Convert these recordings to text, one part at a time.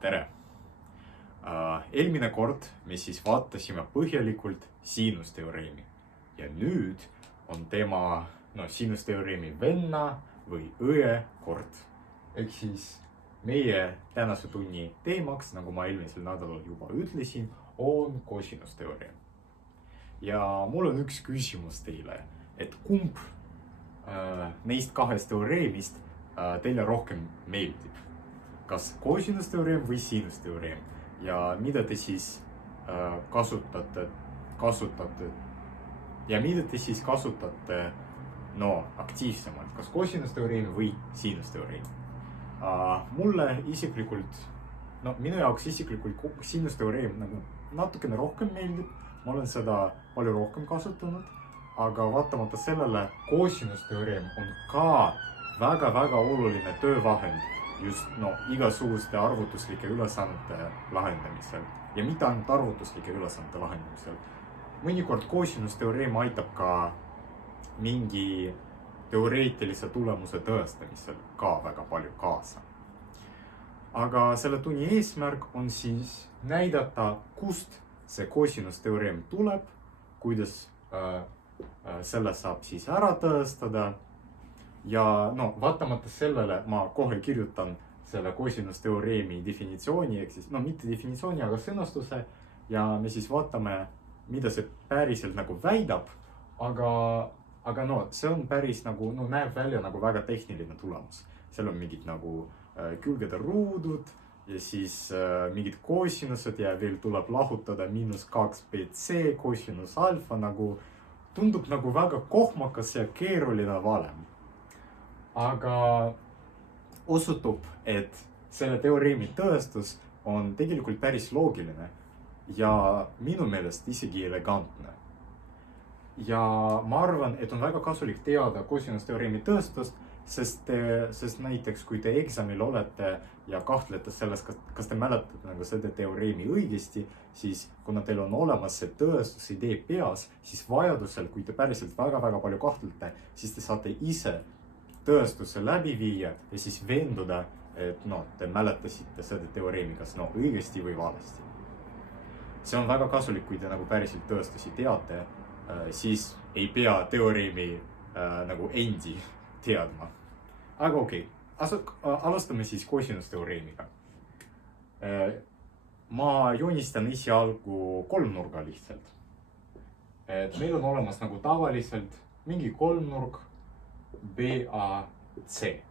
tere! Eelmine kord me siis vaatasime põhjalikult siinusteoreemi ja nüüd on tema siinusteoreemi venna või õe kord. Ehk siis meie tänase tunni teemaks, nagu ma eelmisel nädalal juba ütlesin, on kosinusteoreem. Ja mul on üks küsimus teile, et kumb neist kahest teoreemist teile rohkem meeldib? Kas kosinusteoreem või siinusteoreem? Ja mida te siis kasutate aktiivsemalt, kas kosinusteoreemi või siinusteoreemi? Mulle isiklikult, minu jaoks isiklikult siinusteoreem nagu natukene rohkem meeldib, ma olen seda palju rohkem kasutanud, aga vaatamata sellele kosinusteoreem on ka väga-väga oluline töövahend just igasuguste arvutuslike ülesannete lahendamisel ja mitte ainult arvutuslike ülesannete lahendamisel. Mõnikord kosinusteoreem aitab ka mingi teoreetilise tulemuse tõestamisel ka väga palju kaasa. Aga selle tunni eesmärk on siis näidata, kust see kosinusteoreem tuleb, kuidas selle saab siis ära tõestada. Ja vaatamata sellele ma kohe kirjutan selle kosinusteoreemi definitsiooni, ehk siis mitte definitsiooni, aga sõnastuse ja me siis vaatame, mida see päriselt nagu väidab, aga see on päris näeb välja nagu väga tehniline tulemus. Seal on mingid külgede ruudud ja siis mingid kosinused ja veel tuleb lahutada -2bc kosinus alfa, tundub väga kohmakas ja keeruline valem. Aga osutub, et selle teoreemi tõestus on tegelikult päris loogiline ja minu meelest isegi elegantne. Ja ma arvan, et on väga kasulik teada kosinusteoreemi tõestust, sest näiteks kui te eksamil olete ja kahtlete selles, kas te mäletate seda teoreemi õigesti, siis kuna teil on olemas see tõestusidee peas, siis vajadusel, kui te päriselt väga-väga palju kahtlete, siis te saate ise tõestuse läbi viia ja siis veenduda, et te mäletasite seda teoreemi kas õigesti või valesti. See on väga kasulik, kui te päriselt tõestusi teate, siis ei pea teoreemi endi teadma. Aga okei, alustame siis kosinusteoreemiga. Ma joonistan esialgu kolmnurga lihtsalt. Meil on olemas tavaliselt mingi kolmnurk BAC.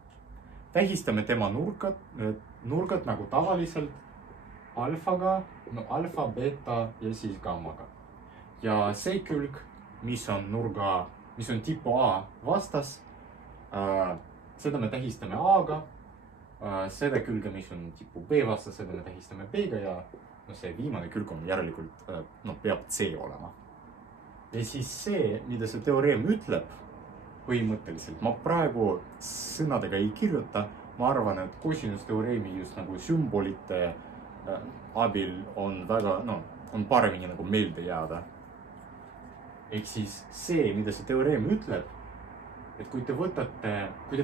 Tähistame tema nurgad nagu tavaliselt alfaga, alfa, beta ja siis gammaga. Ja see külg, mis on tipu A vastas, seda me tähistame A-ga, seda külge, mis on tipu B vastas, seda me tähistame B-ga ja see viimane külg on järelikult peab C olema. Ja siis see, mida see teoreem ütleb, põhimõtteliselt ma praegu sõnadega ei kirjuta, ma arvan, et kosinusteoreemi just sümbolite abil on on paremini meelde jääda. Ehk siis see, mida see teoreem ütleb, et kui te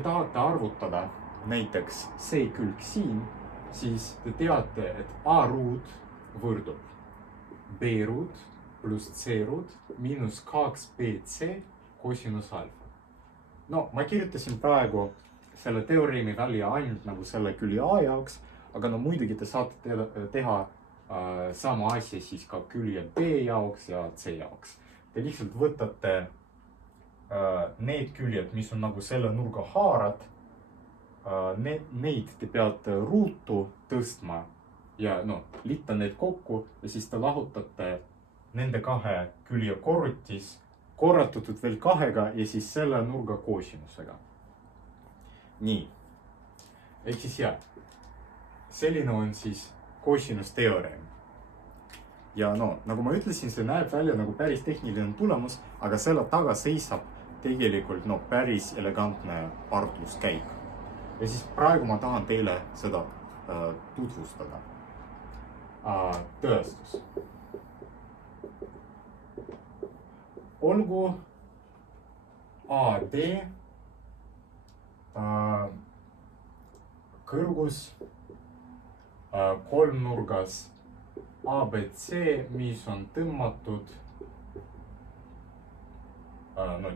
tahate arvutada näiteks C külg siin, siis te teate, et A ruut võrdub B ruut pluss C ruut miinus 2bc kosinus alfa. Ma kirjutasin praegu selle teoreemi välja ainult selle külje A jaoks, aga muidugi te saate teha sama asja siis ka külje B jaoks ja C jaoks. Te lihtsalt võtate need küljed, mis on selle nurga haarad, neid te peate ruutu tõstma ja liita need kokku ja siis te lahutate nende kahe külje korrutis, korrutatud veel kahega ja siis selle nurga kosinusega. Nii. Ehk siis selline on siis kosinusteoreem. Ja nagu ma ütlesin, see näeb välja päris tehniline tulemus, aga selle taga seisab tegelikult päris elegantne arvutluskäik. Ja siis praegu ma tahan teile seda tutvustada. Tõestus. Olgu AD kõrgus kolmnurgas ABC, mis on tõmmatud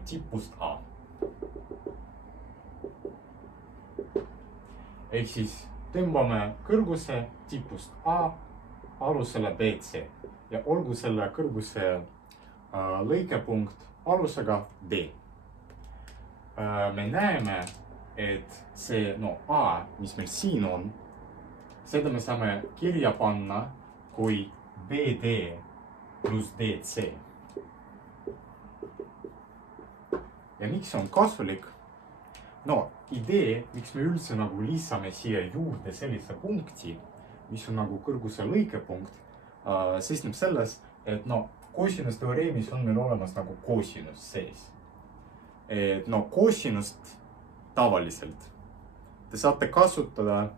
tipust A. Ehk siis tõmbame kõrguse tipust A alusele BC ja olgu selle kõrguse lõikepunkt alusega D. Me näeme, et see A, mis meil siin on, seda me saame kirja panna kui BD pluss DC. Ja miks see on kasulik? Idee, miks me üldse nagu lisame siia juurde sellise punkti, mis on nagu kõrguse lõikepunkt, seisneb selles, et kosinuse teoreemis on meil olemas nagu kosinus sees. Et kosinust tavaliselt te saate kasutada,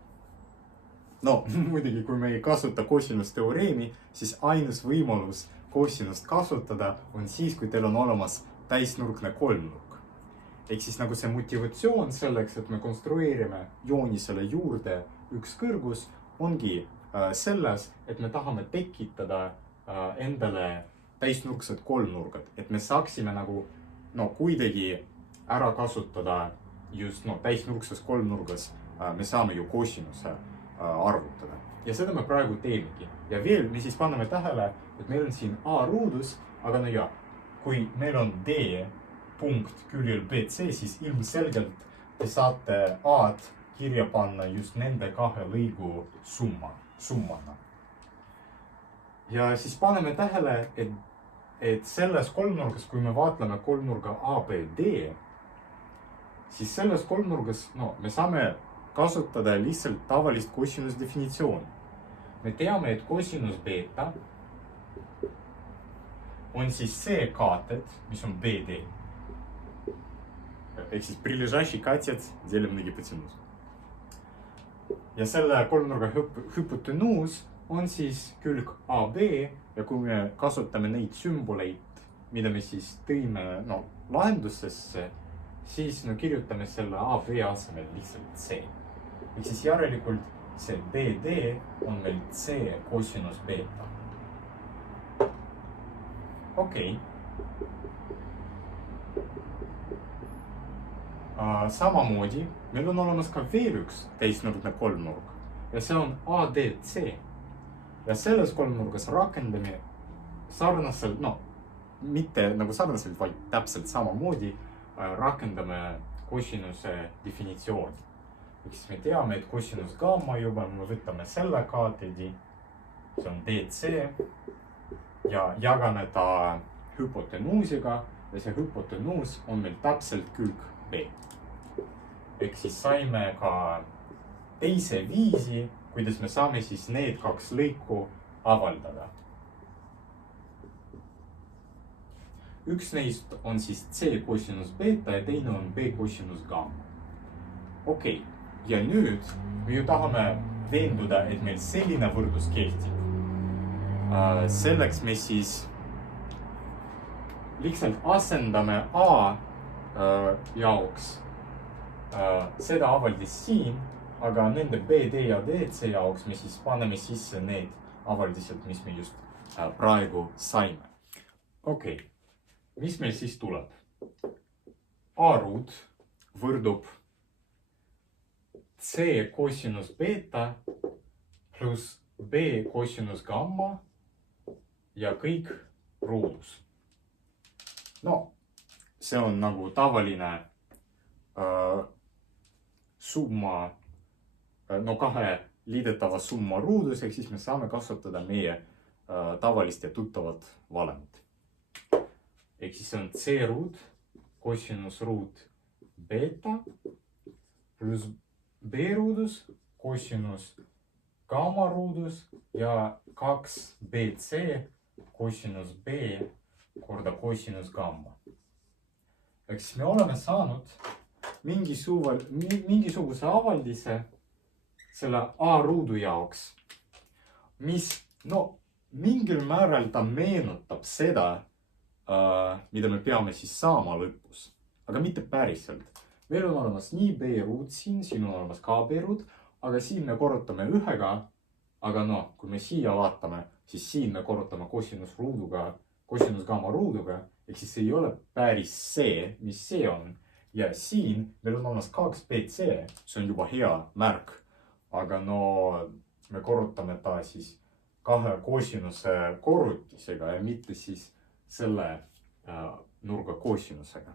muidugi kui me ei kasuta kosinuse teoreemi, siis ainus võimalus kosinust kasutada on siis, kui teil on olemas täisnurkne kolmnurk. Ehk siis nagu see motivatsioon selleks, et me konstrueerime joonisele juurde üks kõrgus, ongi selles, et me tahame tekitada endale täisnurksed kolmnurgad, et me saaksime nagu kuidagi ära kasutada just täisnurkses kolmnurgas, me saame ju kosinuse arvutada. Ja seda me praegu teemegi. Ja veel me siis paneme tähele, et meil on siin A ruudus, aga kui meil on D punkt küljel BC, siis ilmselgelt te saate A-d kirja panna just nende kahe lõigu summana. Ja siis paneme tähele, et selles kolmnurgas, kui me vaatleme kolmnurga ABD, siis selles kolmnurgas me saame kasutada lihtsalt tavalist kosinus definitsiooni. Me teame, et kosinus beta on siis see kaated, mis on BD. Ehk siis прилежащий катет делим на гипотенузу. Ja selle kolmnurga hüpotenuus on siis külg AB ja kui me kasutame neid sümboleid, mida me siis tõime lahendustesse, siis kirjutame selle AB asemel lihtsalt C. Ehk siis järelikult see BD on meil C kosinus beta. Okei. Samamoodi meil on olemas ka veel üks täisnurkne kolmnurk ja see on ADC. Ja selles kolmnurgas rakendame sarnaselt, mitte nagu sarnaselt, vaid täpselt samamoodi rakendame kosinuse definitsiooni. Ehk siis me teame, et kosinus gamma juba me võtame selle kaatedi, see on DC ja jagame ta hüpotenuusiga ja see hüpotenuus on meil täpselt külg B. Ehk siis saime ka teise viisi, kuidas me saame siis need kaks lõiku avaldada. Üks neist on siis C kosinus beta ja teine on B kosinus gamma. Okei, ja nüüd me ju tahame veenduda, et meil selline võrdlus kehtib. Selleks me siis lihtsalt asendame A jaoks seda avaldist siin, aga nende BD ja DC jaoks me siis paneme sisse need avaldised, mis me just praegu saime. Okei, mis meil siis tuleb? A ruut võrdub C kosinus beta pluss B kosinus gamma ja kõik ruudus. See on nagu tavaline summa, kahe liidetava summa ruudus, ehk siis me saame kasutada meie tavalist ja tuttavat valemit. Ehk siis see on C ruut kosinus ruut beta pluss B ruudus kosinus gamma ruudus ja 2BC kosinus B korda kosinus gamma. Ehk siis me oleme saanud mingisuguse avaldise selle A ruudu jaoks, mis mingil määral ta meenutab seda, mida me peame siis saama lõpus, aga mitte päriselt. Meil on olemas nii B ruut siin on olemas ka B ruut, aga siin me korrutame ühega aga noh, kui me siia vaatame, siis siin me korrutame cosinus gamma ruuduga, ehk siis see ei ole päris see, mis see on. Ja siin meil on olemas 2bc, see on juba hea märk, aga no me korrutame ta siis kahe cosinuse korrutisega ja mitte siis selle nurga cosinusega.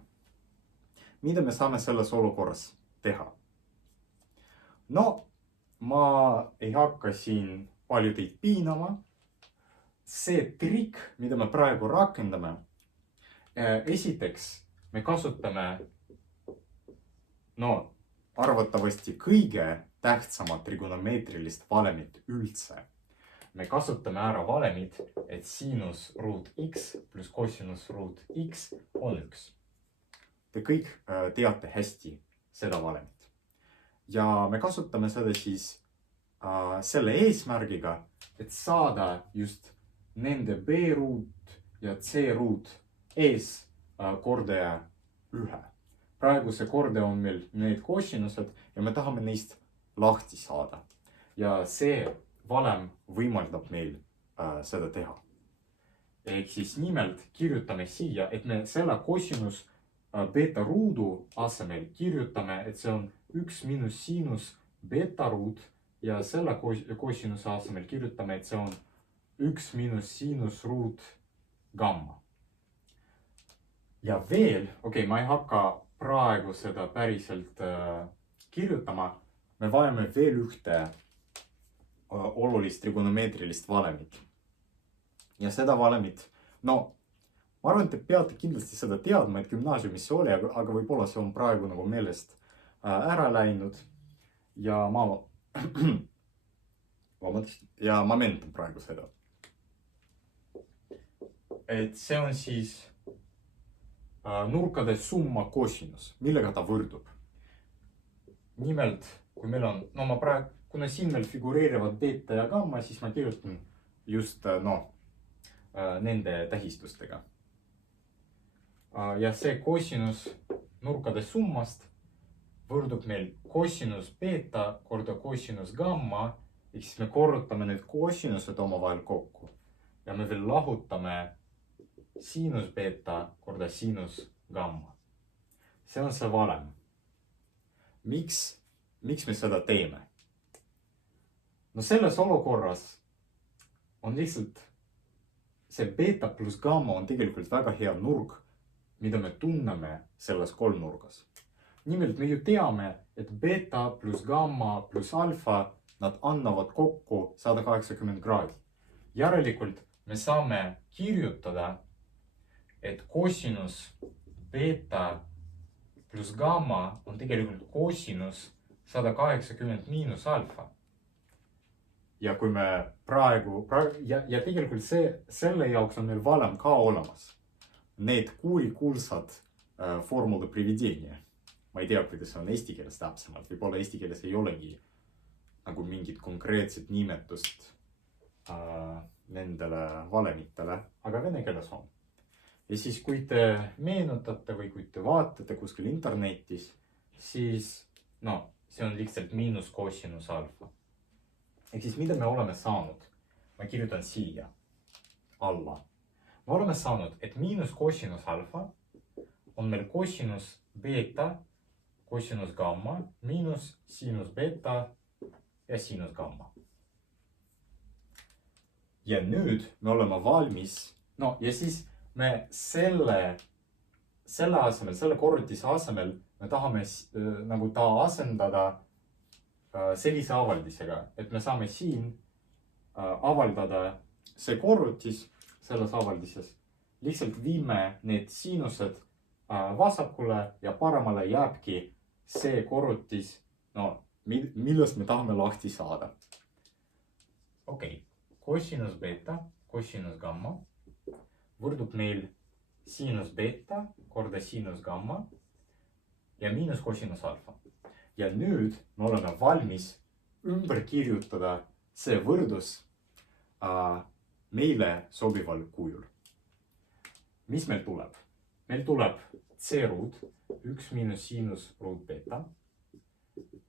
Mida me saame selles olukorras teha? No, ma ei hakka siin palju teid piinama. See trikk, mida me praegu rakendame, esiteks me kasutame arvatavasti kõige tähtsamat trigonomeetrilist valemit üldse. Me kasutame ära valemit, et sinus ruut x plus cosinus ruut x on 1. Te kõik teate hästi seda valemit. Ja me kasutame seda siis selle eesmärgiga, et saada just nende b ruut ja c ruut ees kordaja 1. Praegu see kordaja on meil need cosinused ja me tahame neist lahti saada. Ja see valem võimaldab meil seda teha. Ehk siis nimelt kirjutame siia, et me selle cosinus beta ruudu asemel kirjutame, et see on 1 minus sinus beta ruut ja selle cosinuse asemel kirjutame, et see on 1 minus sinus ruut gamma. Ja veel, ma ei hakka praegu seda päriselt kirjutama, me vajame veel ühte olulist trigonomeetrilist valemit. Ja seda valemit, ma arvan, et te peate kindlasti seda teadma, et gümnaasiumis see oli, aga võib-olla see on praegu nagu meelest ära läinud. Ja ma meenutan praegu seda. Et see on siis nurkade summa cosinus, millega ta võrdub. Nimelt, kui meil on, kuna siin meil figureerivad beta ja gamma, siis ma kirjutan just nende tähistustega. Ja see cosinus nurkade summast võrdub meil cosinus beta korda cosinus gamma, ehk siis me korrutame need cosinused omavahel kokku ja me veel lahutame sinus beta korda sinus gamma. See on see valem. Miks me seda teeme? Selles olukorras on lihtsalt see beta plus gamma on tegelikult väga hea nurk, mida me tunneme selles kolmnurgas. Nimelt me ju teame, et beta plus gamma plus alfa, nad annavad kokku 180 kraadi. Järelikult me saame kirjutada, et cosinus beta plus gamma on tegelikult cosinus 180 miinus alfa. Ja kui me ja tegelikult selle jaoks on meil valem ka olemas. Need kuulsad formula приведения. Ma ei tea, kuidas see on eesti keeles täpsemalt. Võib-olla eesti keeles ei olegi nagu mingit konkreetset nimetust nendele valemitele, aga vene keeles on. Ja siis kui te meenutate või kui te vaatate kuskil internetis, siis see on lihtsalt miinus cosinus alfa. Ehk siis mida me oleme saanud? Ma kirjutan siia alla. Me oleme saanud, et miinus cosinus alfa on meil cosinus beta, cosinus gamma, miinus sinus beta ja sinus gamma. Ja nüüd me oleme valmis, ja siis me selle asemel, selle korrutise asemel me tahame nagu ta asendada sellise avaldisega, et me saame siin avaldada see korrutis selles avaldises. Lihtsalt viime need siinused vasakule ja paremale jääbki see korrutis, millest me tahame lahti saada. Cosinus beta, cosinus gamma võrdub meil sinus beta korda sinus gamma ja miinus cosinus alfa. Ja nüüd me oleme valmis ümber kirjutada see võrdus meile sobival kujul. Mis meil tuleb? Meil tuleb c ruut 1 miinus sinus ruut beta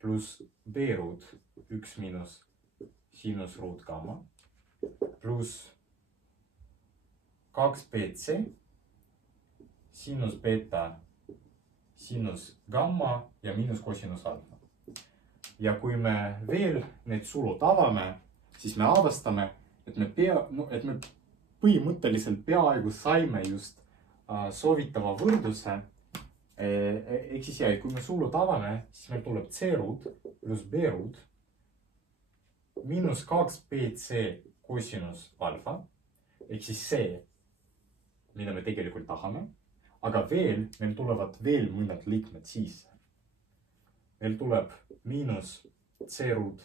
pluss b ruut 1 miinus sinus ruut gamma pluss 2bc sinus beta sinus gamma ja miinus kosinus alfa. Ja kui me veel need sulud avame, siis me avastame, et me põhimõtteliselt peaaegu saime just soovitava võrdluse. Ehk siis kui me sulud avame, siis meil tuleb c ruut pluss b ruut miinus 2bc kosinus alfa. Ehk siis see, mida me tegelikult tahame. Aga veel, meil tulevad veel mõned liikmed sisse. Meil tuleb miinus c ruut.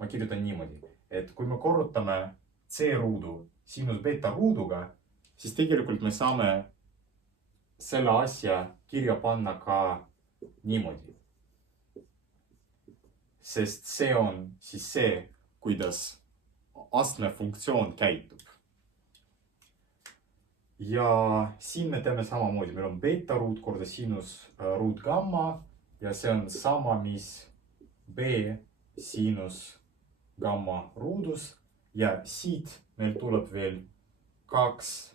Ma kirjutan niimoodi, et kui me korrutame c ruudu sinus beta ruuduga, siis tegelikult me saame selle asja kirja panna ka niimoodi. Sest see on siis see, kuidas astmefunktsioon käitub. Ja siin me teeme samamoodi. Meil on beta ruut korda sinus ruut gamma ja see on sama, mis b sinus gamma ruudus ja siit meil tuleb veel 2.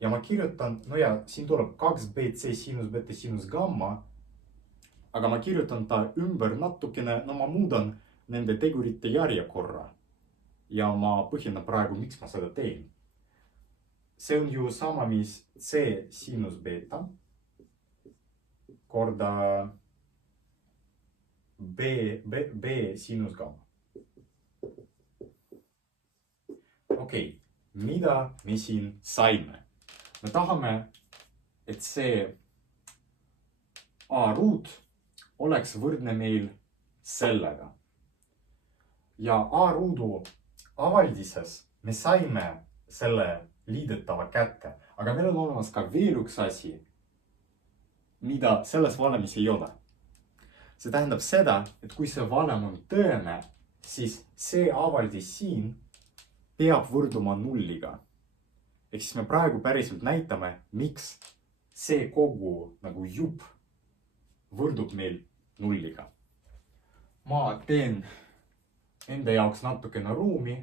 Ja ma kirjutan, no ja siin tuleb 2bc sinus beta sinus gamma, aga ma kirjutan ta ümber natukene, no ma muudan nende tegurite järjekorra ja ma põhjendan praegu, miks ma seda teen. See on ju sama, mis c sinus beta korda b sinus gamma. Okei, mida me siin saime? Me tahame, et see a ruut oleks võrdne meil sellega. Ja a ruudu avaldises me saime selle liidetava kätte. Aga meil on olemas ka veel üks asi, mida selles valemis ei ole. See tähendab seda, et kui see valem on tõene, siis see avaldis siin peab võrduma nulliga. Ehk siis me praegu päriselt näitame, miks see kogu nagu jupp võrdub meil nulliga. Ma teen enda jaoks natukene ruumi.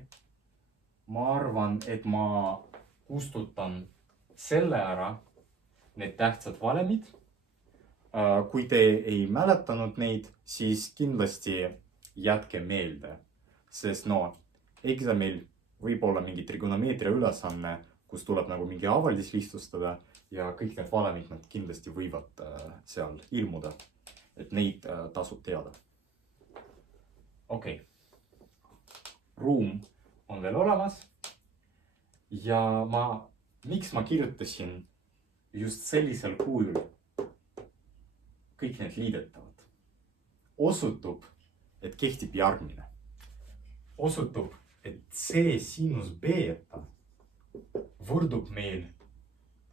Ma arvan, et ma kustutan selle ära, need tähtsad valemid. Kui te ei mäletanud neid, siis kindlasti jätke meelde. Sest eksamil võib olla mingi trigonomeetria ülesanne, kus tuleb nagu mingi avaldis lihtsustada ja kõik need valemid nad kindlasti võivad seal ilmuda. Et neid tasub teada. Okei. Ruum on veel olemas. Ja miks ma kirjutasin just sellisel kujul kõik need liidetavad? Osutub, et kehtib järgmine. Osutub, et c sinus beta võrdub meil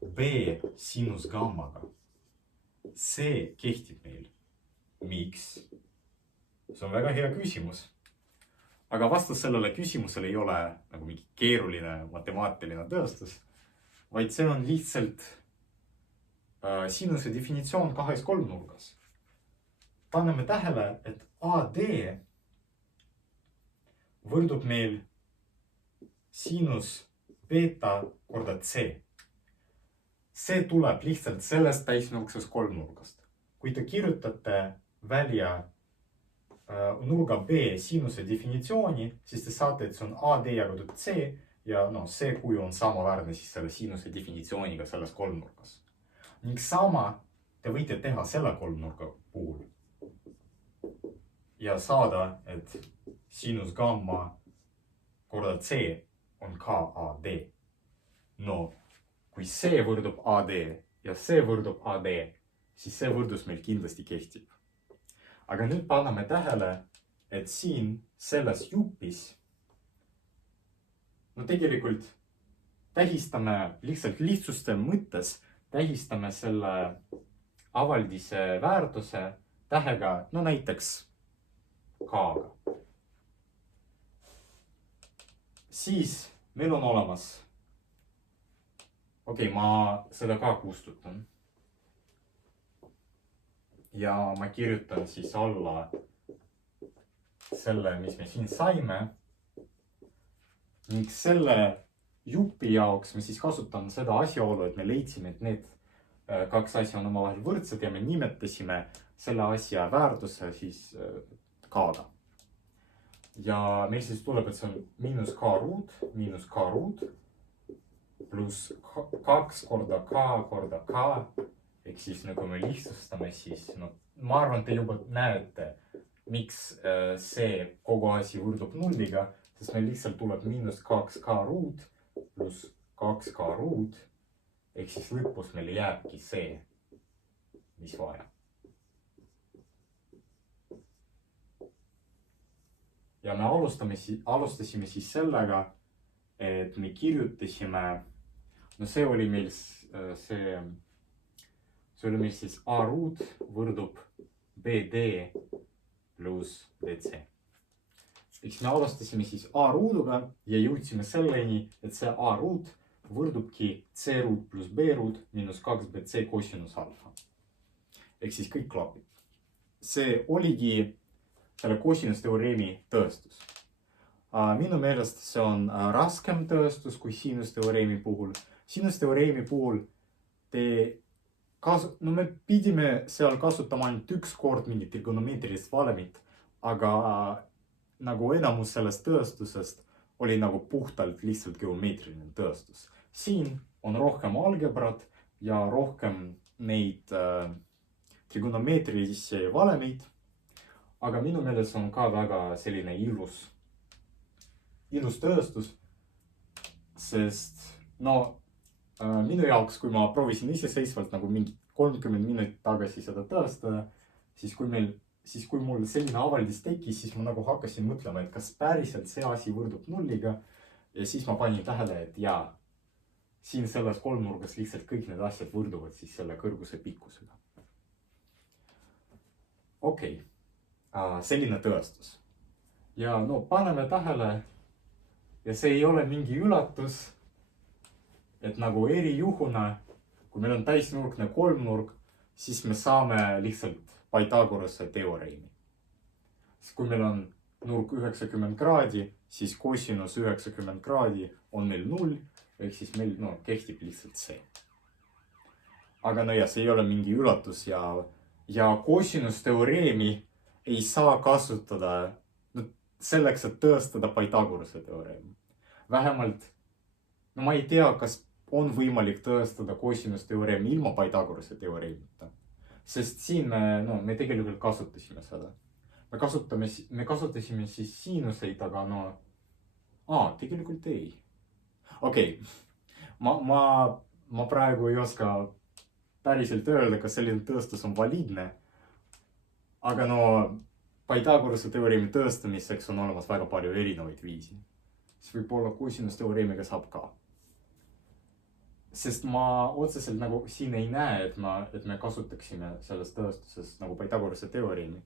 b sinus gammaga. See kehtib meil. Miks? See on väga hea küsimus. Aga vastus sellele küsimusele ei ole nagu mingi keeruline matemaatiline tõestus, vaid see on lihtsalt sinuse definitsioon kahes kolmnurgas. Paneme tähele, et AD võrdub meil sinus beta korda C. See tuleb lihtsalt sellest täisnurksest kolmnurgast. Kui te kirjutate välja nurga B sinuse definitsiooni, siis te saate, et see on AD jagatud C ja see kuju on samaväärne siis selle sinuse definitsiooniga selles kolmnurgas. Ning sama te võite teha selle kolmnurga puhul ja saada, et sinus gamma korda C on ka AD. Kui see võrdub AD ja see võrdub AD, siis see võrdus meil kindlasti kehtib. Aga nüüd paneme tähele, et siin selles jupis tegelikult tähistame lihtsalt lihtsuste mõttes, tähistame selle avaldise väärtuse tähega, näiteks K-ga. Siis meil on olemas, ma seda ka kustutan. Ja ma kirjutan siis alla selle, mis me siin saime. Ning selle jupi jaoks me siis kasutame seda asjaolu, et me leidsime, et need kaks asja on omavahel võrdsed ja me nimetasime selle asja väärtuse siis k-ga. Ja meil siis tuleb, et see on miinus k ruut pluss 2 korda k ehk siis nagu me lihtsustame siis, no ma arvan, te juba näete, miks see kogu asi võrdub nulliga, sest meil lihtsalt tuleb miinus 2k ruut pluss 2k ruut ehk siis lõpus meil jääbki see, mis vaja. Ja me alustasime siis sellega, et me kirjutasime, no see oli meil siis a ruut võrdub bd pluss dc. Eks me alustasime siis a ruuduga ja jõudsime selleni, et see a ruut võrdubki c ruut pluss b ruut miinus 2bc kosinus alfa. Ehk siis kõik klapib. See oligi selle kosinusteoreemi tõestus. Minu meelest see on raskem tõestus kui siinusteoreemi puhul. Siinusteoreemi puhul me pidime seal kasutama ainult üks kord mingit trigonomeetrilist valemit, aga nagu enamus sellest tõestusest oli nagu puhtalt lihtsalt geomeetriline tõestus. Siin on rohkem algebrat ja rohkem neid trigonomeetrilisi valemeid, aga minu meelest on ka väga selline ilus tõestus, sest minu jaoks, kui ma proovisin iseseisvalt nagu mingi 30 minutit tagasi seda tõestada, siis kui mul selline avaldis tekkis, siis ma nagu hakkasin mõtlema, et kas päriselt see asi võrdub nulliga ja siis ma panin tähele, et jaa, siin selles kolmnurgas lihtsalt kõik need asjad võrduvad siis selle kõrguse pikkusega. Okei, selline tõestus. Ja paneme tähele ja see ei ole mingi üllatus, et nagu erijuhuna, kui meil on täisnurkne kolmnurk, siis me saame lihtsalt Pythagorase teoreemi. Kui meil on nurk 90 kraadi, siis kosinus 90 kraadi on meil 0, ehk siis meil kehtib lihtsalt see. Aga see ei ole mingi üllatus ja kosinusteoreemi ei saa kasutada selleks, et tõestada Pythagorase teoreemi. Vähemalt, ma ei tea, kas on võimalik tõestada kosinusteoreemi ilma Pythagorase teoreemita. Sest siin me tegelikult kasutasime seda. Me kasutasime siis siinuseid, aga tegelikult ei. Okei, ma praegu ei oska päriselt öelda, kas selline tõestus on valiidne. Aga Pythagorase teoreemi tõestamiseks on olemas väga palju erinevaid viisi. See võib olla kosinusteoreemiga saab ka. Sest ma otseselt nagu siin ei näe, et me kasutaksime selles tõestuses nagu Pythagorase teoreemi.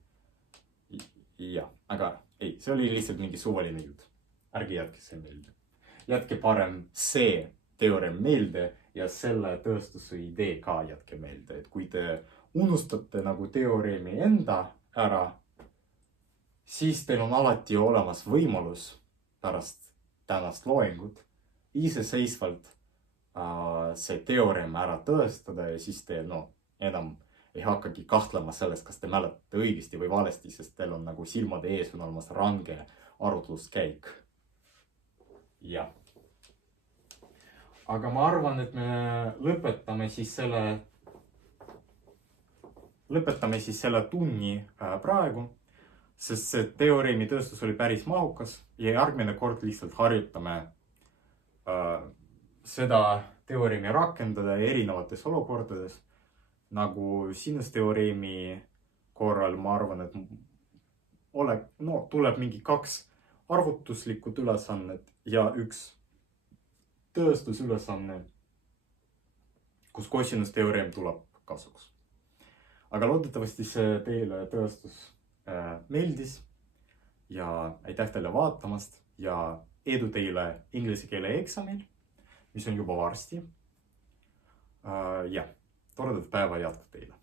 Jah, aga ei, see oli lihtsalt mingi suvaline jutt. Ärge jätke see meelde. Jätke parem see teoreem meelde ja selle tõestuse idee ka jätke meelde. Et kui te unustate nagu teoreemi enda ära, siis teil on alati olemas võimalus pärast tänast loengut iseseisvalt see teoreem ära tõestada ja siis te enam ei hakkagi kahtlema sellest, kas te mäletate õigesti või valesti, sest teil on nagu silmade ees on olemas range arutluskäik. Jah. Aga ma arvan, et me lõpetame siis selle tunni praegu, sest see teoreemi tõestus oli päris mahukas ja järgmine kord lihtsalt harjutame seda teoreemi rakendada erinevates olukordades. Nagu siinusteoreemi korral ma arvan, et tuleb mingi 2 arvutuslikud ülesannet ja 1 tõestusülesanne, kus kosinusteoreem tuleb kasuks. Aga loodetavasti see teile tõestus meeldis ja aitäh teile vaatamast ja edu teile inglise keele eksamil, mis on juba varsti. Toredat päeva jätku teile!